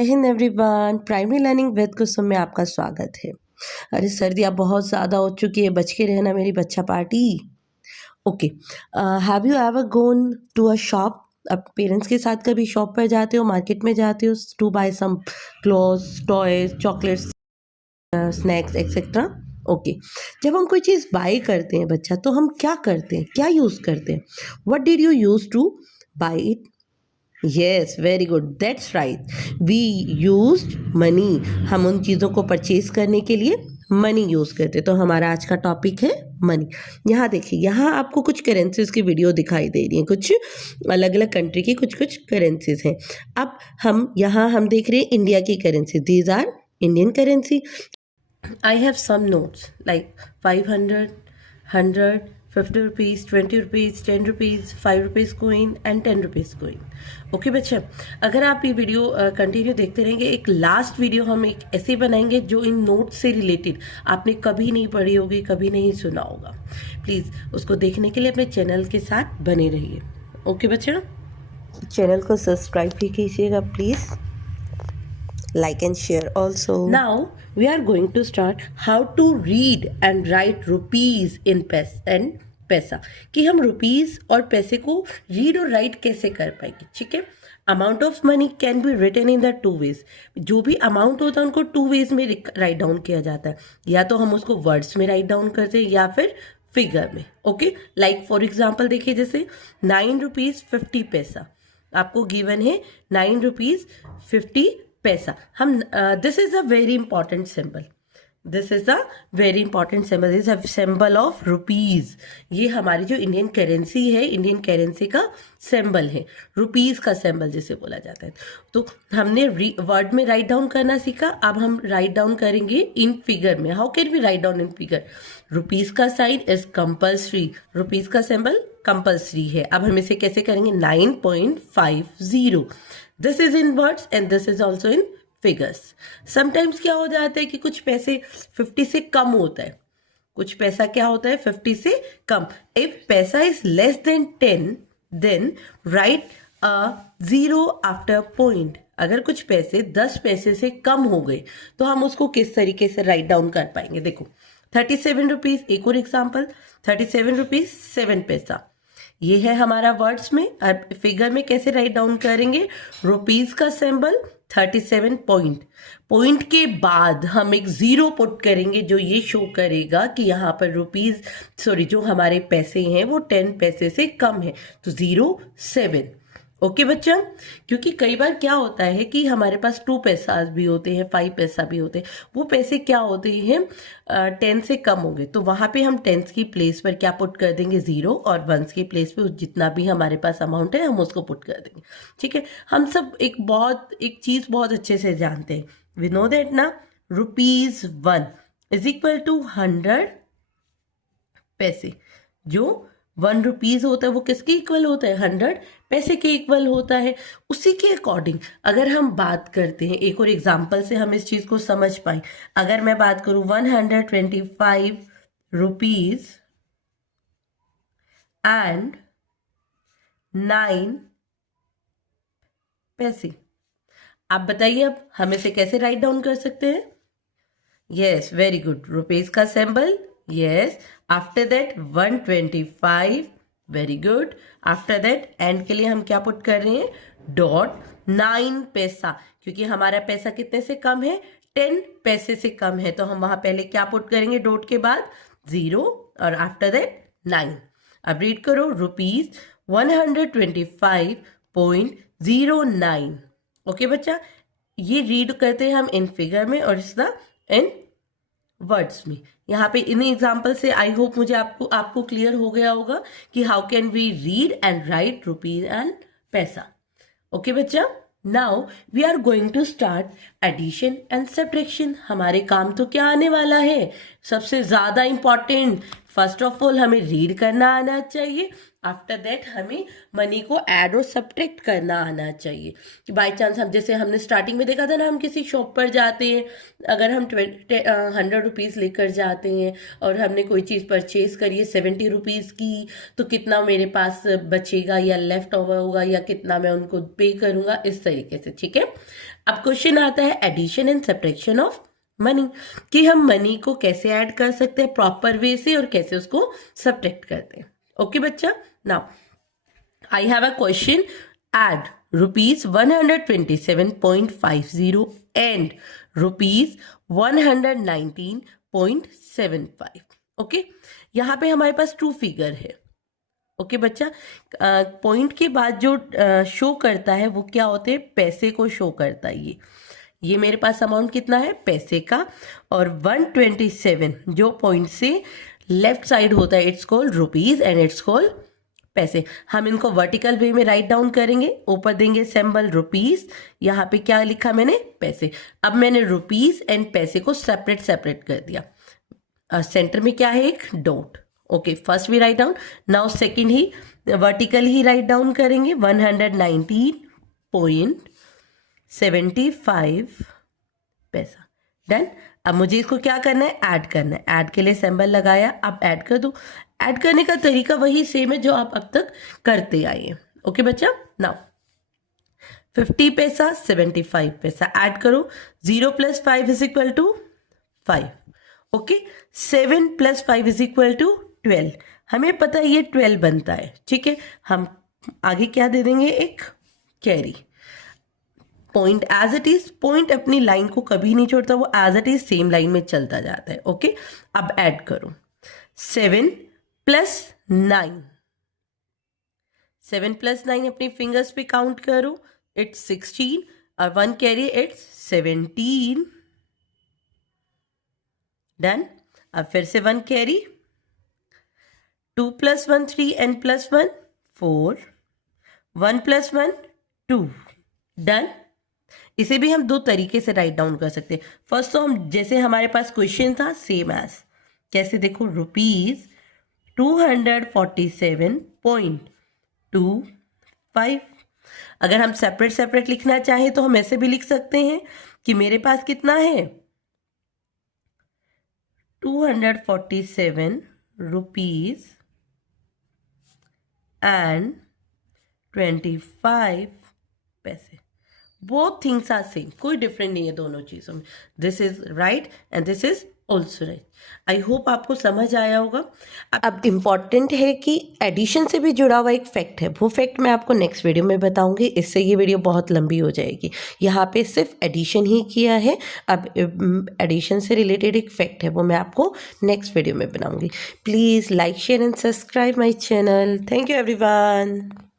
जय Hind everyone. Primary learning with Kusum में आपका स्वागत है। अरे सर्दियाँ बहुत ज़्यादा हो चुकी है, बच के रहना मेरी बच्चा party. Okay, have you ever gone to a shop? अब पेरेंट्स के साथ कभी शॉप पर जाते हो, मार्केट में जाते हो to buy some clothes, toys, chocolates, snacks etcetera. Okay, जब हम कोई चीज़ बाय करते हैं बच्चा, तो हम क्या करते हैं, क्या यूज़ करते हैं? What did you use to buy it? Yes, very good, that's right, we use money. हम उन चीज़ों को परचेज करने के लिए मनी यूज़ करते। तो हमारा आज का टॉपिक है मनी। यहाँ देखिए, यहाँ आपको कुछ करेंसीज की वीडियो दिखाई दे रही है, कुछ अलग अलग कंट्री की कुछ कुछ करेंसीज हैं। अब हम देख रहे हैं इंडिया की currency, these are Indian currency. I have some notes like 500, 100, 50 rupees, 20 rupees, 10 rupees, 5 rupees coin and 10 rupees coin. Okay बच्चा, अगर आप ये वीडियो कंटिन्यू देखते रहेंगे, एक लास्ट वीडियो हम एक ऐसे बनाएंगे जो इन नोट्स से रिलेटेड आपने कभी नहीं पढ़ी होगी, कभी नहीं सुना होगा। प्लीज़ उसको देखने के लिए अपने चैनल के साथ बने रहिए। ओके बच्चा, चैनल को सब्सक्राइब भी कीजिएगा please, like and share also. Now we are going to start how to read and write rupees in पैसा, कि हम रुपीज और पैसे को रीड और राइट कैसे कर पाएंगे। ठीक है, amount of money can be written in the two ways. जो भी अमाउंट होता है उनको टू वेज में राइट डाउन किया जाता है, या तो हम उसको वर्ड्स में राइट डाउन करते हैं या फिर फिगर में। ओके, लाइक फॉर एग्जाम्पल देखिए, जैसे 9 रुपीज 50 पैसा आपको गिवन है, 9 रुपीज 50 पैसा। हम this is a very important symbol, this is a very important symbol, is a symbol of rupees. ये हमारी जो इंडियन करेंसी है, इंडियन करेंसी का सिंबल है, रुपीज का सिंबल जिसे बोला जाता है। तो हमने वर्ड में राइट डाउन करना सीखा, अब हम राइट डाउन करेंगे इन फिगर में। How can we write down in figure? Rupees का साइन इज कंपल्सरी, रुपीज का सिंबल कंपल्सरी है। अब हम इसे कैसे करेंगे? 9.50। This is in words and this is also in figures. Sometimes क्या हो जाता है कि कुछ पैसे 50 से कम होता है, कुछ पैसा क्या होता है 50 से कम। If paisa is less than 10 then write a 0 after point. अगर कुछ पैसे 10 पैसे से कम हो गए तो हम उसको किस तरीके से राइट डाउन कर पाएंगे? देखो 37 रुपीज, एक और एग्जाम्पल, 37 रुपीज 7 पैसा। ये है हमारा वर्ड्स में। अब फिगर में कैसे राइट डाउन करेंगे? रुपीज का सिंबल 37 पॉइंट के बाद हम एक 0 पुट करेंगे, जो ये शो करेगा कि यहाँ पर जो हमारे पैसे हैं वो 10 पैसे से कम है, तो 07। ओके बच्चा, क्योंकि कई बार क्या होता है कि हमारे पास 2 पैसा भी होते हैं, 5 पैसा भी होते हैं, वो पैसे क्या होते हैं 10 से कम हो गए, तो वहां पे हम 10 की प्लेस पर क्या पुट कर देंगे? 0, और 1 की प्लेस पे जितना भी हमारे पास अमाउंट है हम उसको पुट कर देंगे। ठीक है, हम सब एक चीज बहुत अच्छे से जानते हैं, वी नो दैट ना, ₹1 इज इक्वल टू 100 पैसे। जो 1 रुपीज होता है वो किसके इक्वल होता है? 100 पैसे के इक्वल होता है। उसी के अकॉर्डिंग अगर हम बात करते हैं, एक और एग्जाम्पल से हम इस चीज को समझ पाए, अगर मैं बात करूं 125 रुपीज एंड 9 पैसे, आप बताइए अब हम इसे कैसे राइट डाउन कर सकते हैं? यस, वेरी गुड, रुपीज का symbol, yes, after that 125, very good, after that and के लिए हम क्या पुट कर रहे हैं? डॉट 9 पैसा, क्योंकि हमारा पैसा कितने से कम है? 10 पैसे से कम है, तो हम वहां पहले क्या पुट करेंगे? डॉट के बाद 0 और आफ्टर दैट 9। अब रीड करो, रुपीज 125.09। ओके बच्चा, ये रीड करते हैं हम इन फिगर में और इसका इन वर्ड्स में। यहाँ पे इन एग्जाम्पल से आई होप मुझे आपको क्लियर हो गया होगा कि how can we read and write rupees and paisa. Okay बच्चा, now we are going to start addition and subtraction. हमारे काम तो क्या आने वाला है? सबसे ज्यादा इंपॉर्टेंट, फर्स्ट ऑफ ऑल हमें रीड करना आना चाहिए आफ्टर दैट हमें मनी को ऐड और सब्ट्रैक्ट करना आना चाहिए कि बाई चांस हम, जैसे हमने स्टार्टिंग में देखा था ना, हम किसी शॉप पर जाते हैं, अगर हम 100 रुपीज़ लेकर जाते हैं और हमने कोई चीज़ परचेज करी है 70 रुपीज़ की, तो कितना मेरे पास बचेगा या लेफ्ट ओवर होगा या कितना मैं उनको पे करूँगा, इस तरीके से। ठीक है, अब क्वेश्चन आता है addition and subtraction of money, कि हम मनी को कैसे ऐड कर सकते हैं प्रॉपर वे से और कैसे उसको सब्ट्रैक्ट करते हैं। ओके बच्चा, now I have a question, add rupees 127.50 and rupees 119.75। Okay, यहाँ पे हमारे पास ट्रू फिगर है। ओके बच्चा, पॉइंट के बाद जो शो करता है वो क्या होते हैं, पैसे को शो करता है। ये मेरे पास अमाउंट कितना है पैसे का, और 127 जो पॉइंट से लेफ्ट साइड होता है it's called rupees and it's called पैसे। हम इनको वर्टिकल वे में राइट डाउन करेंगे, ऊपर देंगे सिंबल रुपीज, यहाँ पे क्या लिखा मैंने पैसे। अब मैंने रुपीज एंड पैसे को सेपरेट सेपरेट कर दिया, सेंटर में क्या है एक dot. Okay, first we write down, now second ही वर्टिकल ही राइट डाउन करेंगे 119.75 पैसा। डन। अब मुझे इसको क्या करना है, ऐड करना है। ऐड के लिए सिंबल लगाया, अब ऐड कर दो। ऐड करने का तरीका वही सेम है जो आप अब तक करते आए हैं। ओके बच्चा, नाउ 50 पैसा 75 पैसा ऐड करो, 0 + 5 = 5। ओके, 7 + 5 = 12। हमें पता है ये 12 बनता है। ठीक है, हम आगे क्या दे देंगे, एक carry. Point as it is, point अपनी लाइन को कभी नहीं छोड़ता, वो as it is same line में चलता जाता है। ओके, अब ऐड करो 7 + 9, 7 + 9 अपनी फिंगर्स पे काउंट करो, इट्स 16 और 1 कैरी इट्स 17। डन। अब फिर से 1 कैरी, 2 + 1 3 n + 1 4, 1 + 1 2। डन। इसे भी हम दो तरीके से राइट डाउन कर सकते हैं। फर्स्ट तो हम, जैसे हमारे पास क्वेश्चन था सेम एज, कैसे देखो, रुपीज 247.25। अगर हम सेपरेट सेपरेट लिखना चाहें तो हम ऐसे भी लिख सकते हैं कि मेरे पास कितना है 247 रुपीज एंड 25 पैसे। बोथ थिंग्स आर सेम, कोई डिफरेंट नहीं है दोनों चीज़ों में। This is right and this is also right. I hope आपको समझ आया होगा। अब इम्पॉर्टेंट है कि एडिशन से भी जुड़ा हुआ एक फैक्ट है, वो फैक्ट मैं आपको नेक्स्ट वीडियो में बताऊंगी, इससे ये वीडियो बहुत लंबी हो जाएगी। यहाँ पे सिर्फ एडिशन ही किया है, अब एडिशन से रिलेटेड एक फैक्ट है वो मैं आपको नेक्स्ट वीडियो में बनाऊंगी। Please like share and subscribe my channel. Thank you everyone.